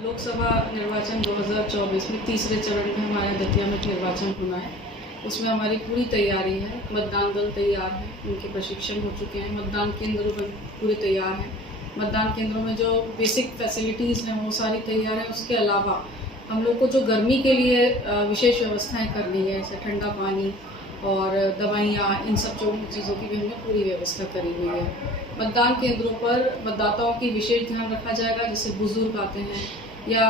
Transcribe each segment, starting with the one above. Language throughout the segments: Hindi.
लोकसभा निर्वाचन 2024 में तीसरे चरण में हमारे दतिया में निर्वाचन होना है। उसमें हमारी पूरी तैयारी है। मतदान दल तैयार है, उनके प्रशिक्षण हो चुके हैं। मतदान केंद्र पूरे तैयार हैं। मतदान केंद्रों में जो बेसिक फैसिलिटीज़ हैं वो सारी तैयार है। उसके अलावा हम लोग को जो गर्मी के लिए विशेष व्यवस्थाएं करनी है, जैसे ठंडा पानी और दवाइयाँ, इन सब जो चीज़ों की भी हमने पूरी व्यवस्था करी हुई है। मतदान केंद्रों पर मतदाताओं की विशेष ध्यान रखा जाएगा। जैसे बुजुर्ग आते हैं या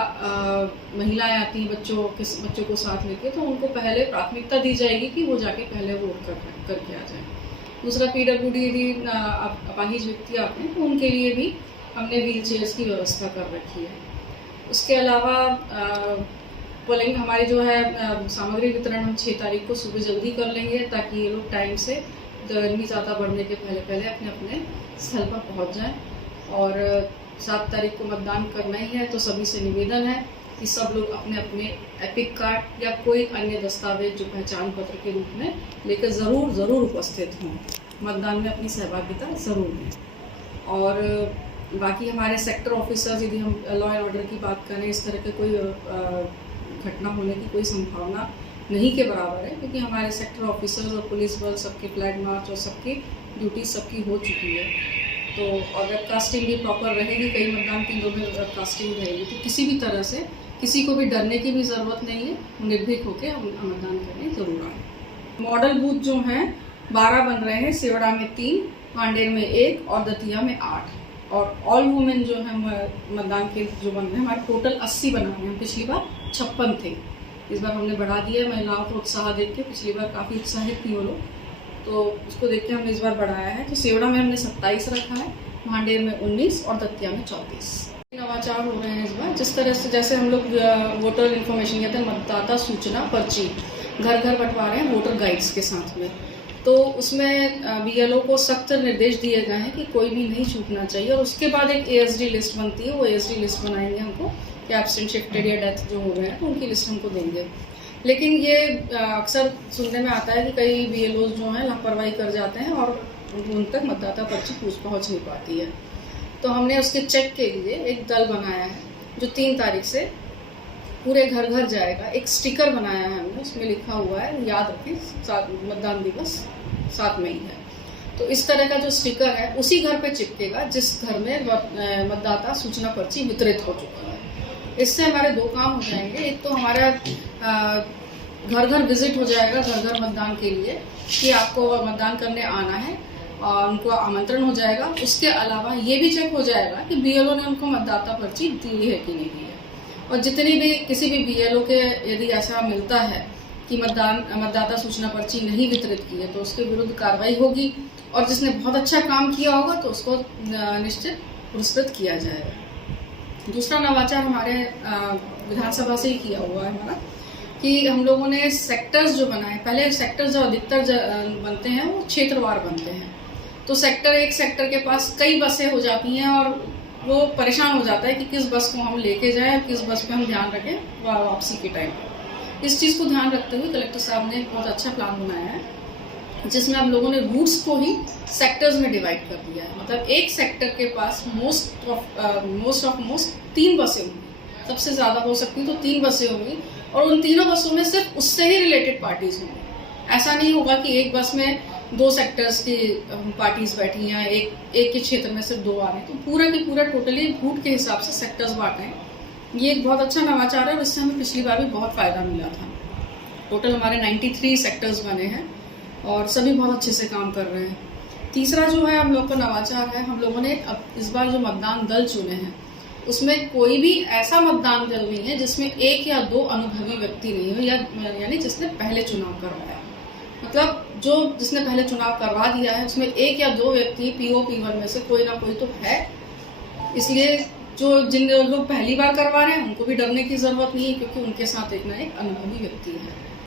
महिलाएं आती हैं बच्चों को साथ लेके, तो उनको पहले प्राथमिकता दी जाएगी कि वो जाके पहले वोट करके आ जाए। दूसरा, PWD यदि अपाहिज व्यक्ति आते हैं तो उनके लिए भी हमने व्हील चेयर्स की व्यवस्था कर रखी है। उसके अलावा पोलिंग हमारी जो है सामग्री वितरण हम 6 तारीख को सुबह जल्दी कर लेंगे, ताकि ये लोग टाइम से गर्मी ज़्यादा बढ़ने के पहले अपने अपने स्थल पर पहुंच जाएं। और 7 तारीख को मतदान करना ही है, तो सभी से निवेदन है कि सब लोग अपने अपने एपिक कार्ड या कोई अन्य दस्तावेज जो पहचान पत्र के रूप में लेकर ज़रूर उपस्थित हों। मतदान में अपनी सहभागिता ज़रूर दें। और बाकी हमारे सेक्टर ऑफिसर्स, यदि हम लॉ एंड ऑर्डर की बात करें, इस तरह के कोई घटना होने की कोई संभावना नहीं के बराबर है, क्योंकि हमारे सेक्टर ऑफिसर्स और पुलिस बल सबके फ्लैग मार्च और सबकी ड्यूटी सबकी हो चुकी है। तो और वेबकास्टिंग भी प्रॉपर रहेगी, कई मतदान केंद्रों में वेबकास्टिंग रहेगी, तो किसी भी तरह से किसी को भी डरने की भी ज़रूरत नहीं है। निर्भीक होकर हम मतदान करने ज़रूर आए। मॉडल बूथ जो हैं 12 बन रहे हैं, सेवड़ा में 3, पांडेर में 1 और दतिया में 8। और ऑल वुमेन जो है मतदान केंद्र जो बन रहे हैं, हमारे टोटल 80 बना रहे हैं। पिछली बार 56 थे, इस बार हमने बढ़ा दिया। महिलाओं को उत्साह देख के, पिछली बार काफ़ी उत्साहित थी वो लोग, तो उसको देख के हमने इस बार बढ़ाया है। तो सेवड़ा में हमने 27 रखा है, भांडेर में 19 और दतिया में 34। नवाचार हो रहे हैं इस बार। जिस तरह से जैसे हम लोग वोटर इन्फॉर्मेशन कहते हैं, मतदाता सूचना पर्ची घर घर बंटवा रहे हैं वोटर गाइड्स के साथ में, तो उसमें BLO को सख्त निर्देश दिए गए हैं कि कोई भी नहीं छूटना चाहिए। और उसके बाद एक ASD लिस्ट बनती है, वो ASD लिस्ट बनाएंगे हमको कि एब्सेंट, शिफ्टेड या डेथ जो हो गए हैं, तो उनकी लिस्ट हमको देंगे। लेकिन ये अक्सर सुनने में आता है कि कई BLOs जो हैं लापरवाही कर जाते हैं और उन तक मतदाता पर्ची पहुँच नहीं पाती है। तो हमने उसके चेक के लिए एक दल बनाया है जो 3 तारीख से पूरे घर घर जाएगा। एक स्टिकर बनाया है हमने, उसमें लिखा हुआ है, याद रखें मतदान दिवस 7 मई है। तो इस तरह का जो स्टिकर है उसी घर पे चिपकेगा जिस घर में मतदाता सूचना पर्ची वितरित हो चुकी है। इससे हमारे 2 काम हो जाएंगे। एक तो हमारा घर घर विजिट हो जाएगा, घर घर मतदान के लिए, कि आपको मतदान करने आना है, और उनको आमंत्रण हो जाएगा। उसके अलावा ये भी चेक हो जाएगा कि BLO ने उनको मतदाता पर्ची दी है कि नहीं दी है। और जितनी भी किसी भी BLO के यदि ऐसा मिलता है कि मतदाता सूचना पर्ची नहीं वितरित की है, तो उसके विरुद्ध कार्रवाई होगी। और जिसने बहुत अच्छा काम किया होगा तो उसको निश्चित पुरस्कृत किया जाएगा। दूसरा नवाचार हमारे विधानसभा से ही किया हुआ है हमारा, कि हम लोगों ने सेक्टर्स जो बनाए। पहले सेक्टर्स जो अधिकतर बनते हैं वो क्षेत्रवार बनते हैं, तो एक सेक्टर के पास कई बसें हो जाती हैं और वो परेशान हो जाता है कि किस बस को हम लेके जाएं और किस बस पे हम ध्यान रखें वापसी के टाइम पर। इस चीज़ को ध्यान रखते हुए कलेक्टर साहब ने एक बहुत अच्छा प्लान बनाया है, जिसमें हम लोगों ने रूट्स को ही सेक्टर्स में डिवाइड कर दिया है। मतलब एक सेक्टर के पास मोस्ट ऑफ 3 बसें होंगी, सबसे ज़्यादा हो सकती तो 3 बसें होंगी, और उन तीनों बसों में सिर्फ उससे ही रिलेटेड पार्टीज होंगी। ऐसा नहीं होगा कि एक बस में 2 सेक्टर्स की पार्टीज बैठी हैं, एक के क्षेत्र में सिर्फ 2 आ रहे हैं। तो पूरा की पूरा टोटली रूट के हिसाब से सेक्टर्स बांटे हैं। ये एक बहुत अच्छा नवाचार है और इससे हमें पिछली बार भी बहुत फ़ायदा मिला था। टोटल हमारे 93 सेक्टर्स बने हैं और सभी बहुत अच्छे से काम कर रहे हैं। तीसरा जो है हम लोग का नवाचार है, हम लोगों ने अब इस बार जो मतदान दल चुने हैं उसमें कोई भी ऐसा मतदान दल नहीं है जिसमें 1 या 2 अनुभवी व्यक्ति नहीं हो, यानी जिसने पहले चुनाव करवाया। मतलब जिसने पहले चुनाव करवा दिया है उसमें 1 या 2 व्यक्ति PO P1 में से कोई ना कोई तो है। इसलिए जिन लोग पहली बार करवा रहे हैं उनको भी डरने की ज़रूरत नहीं है, क्योंकि उनके साथ एक ना एक अनुभवी व्यक्ति है।